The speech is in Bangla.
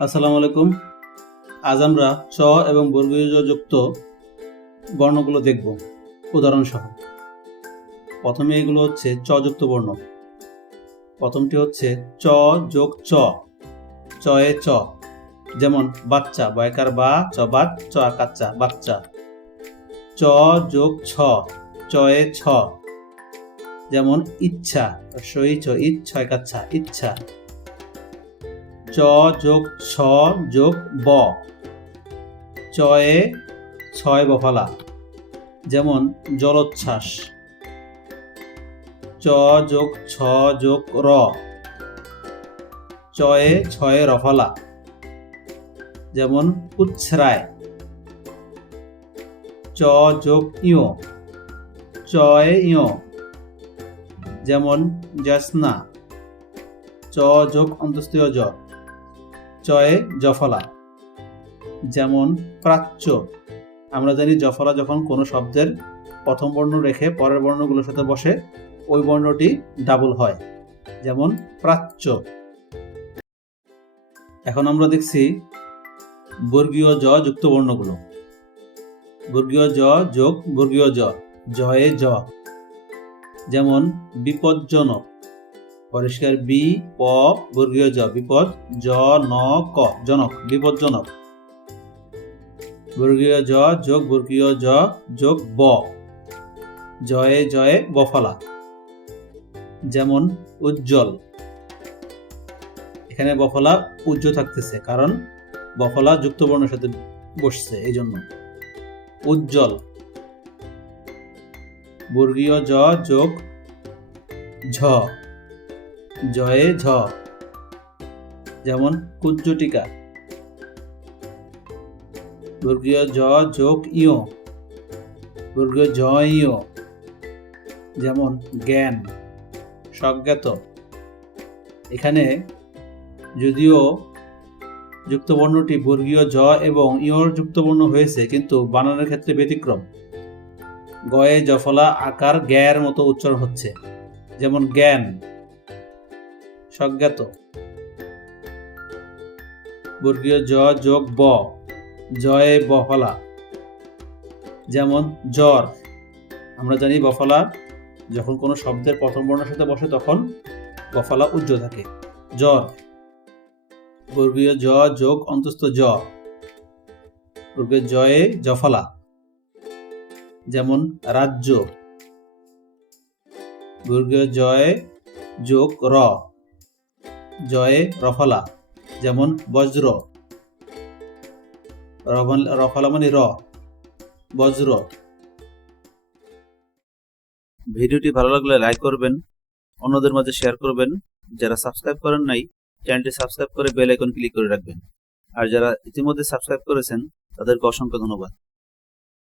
আসসালামু আলাইকুম। আজ আমরা চ এবং বর্গীয় যুক্ত বর্ণগুলো দেখব উদাহরণ সহ প্রথমে এগুলো হচ্ছে চ যুক্ত বর্ণ। প্রথমটি হচ্ছে চ যোগ চ। চয়ে চ। যেমন, বাচ্চা, বয়কার বা, চ বাত চ আকাচ্চা বাচ্চা। চ যোগ ছ। চয়ে ছ। যেমন ইচ্ছা, সই ছ ইচ্ছয় কাচ্ছা ইচ্ছা। চ যোগ ছ যোগ ব। চয়ে ছয় বফালা। যেমন জলোচ্ছ্বাস। চ যোগ ছ যোগ র। চয়ে ছয়ে রফালা। যেমন উচ্ছ্রায়। চ যোগ ইয়। চয়ে ইয় যেমন জ্যাসনা চ যোগ অন্তস্থীয় জ চয়ে জফলা যেমন প্রাচ্য, আমরা জানি জফলা যখন কোনো শব্দের প্রথম বর্ণ রেখে পরের বর্ণগুলোর সাথে বসে, ওই বর্ণটি ডাবল হয়। যেমন প্রাচ্য। এখন আমরা দেখছি বর্গীয় জ যুক্ত বর্ণগুলো। বর্গীয় জ যোগ বর্গীয় জ। জয়ে জ। যেমন, বিপজ্জনক। পরিষ্কার বি, প, বর্গীয় জ, বিপদ, জ, ন, ক, জনক, বিপজ্জনক। বর্গীয় জ, যোগ বর্গীয় জ, যোগ ব। জয়ে জয়ে বফলা যেমন, উজ্জ্বল। এখানে বফলা উজ্জ্ব থাকতেছে, কারণ বফলা যুক্ত বর্ণের সাথে বসছে এই জন্য উজ্জ্বল। বর্গীয় জ যোগ ঝ। জয়ে ঝ। যেমন কুজ্জটিকা। বর্গীয় জ যোগ ইয়। বর্গীয় জ ইয়। যেমন জ্ঞান স্বজ্ঞাত এখানে যদিও যুক্তবর্ণটি বর্গীয় জ এবং ইয়র যুক্তবর্ণ হয়েছে, কিন্তু বানানোর ক্ষেত্রে ব্যতিক্রম। গয়ে জফলা আকার জ্ঞার মতো উচ্চারণ হচ্ছে। যেমন জ্ঞান, স্বজ্ঞাত। বর্গীয় জ যোগ ব, জয়ে বফলা। যেমন জ্বর, আমরা জানি বফলা যখন কোনো শব্দের প্রথম বর্ণের সাথে বসে তখন বফলা উজ্জ থাকে। জ্বর, বর্গীয় জ যোগ অন্তস্থ জ। বর্গীয় জয়ে জফলা। যেমন রাজ্য। জয়ে যোগ র। জয়ে রফলা, যেমন বজ্র। রফলা মানে র, বজ্র। ভিডিওটি ভালো লাগলে লাইক করবেন, অন্যদের মাঝে শেয়ার করবেন। যারা সাবস্ক্রাইব করেন নাই, চ্যানেলটি সাবস্ক্রাইব করে বেল আইকন ক্লিক করে রাখবেন। আর যারা ইতিমধ্যে সাবস্ক্রাইব করেছেন, তাদেরকে অসংখ্য ধন্যবাদ।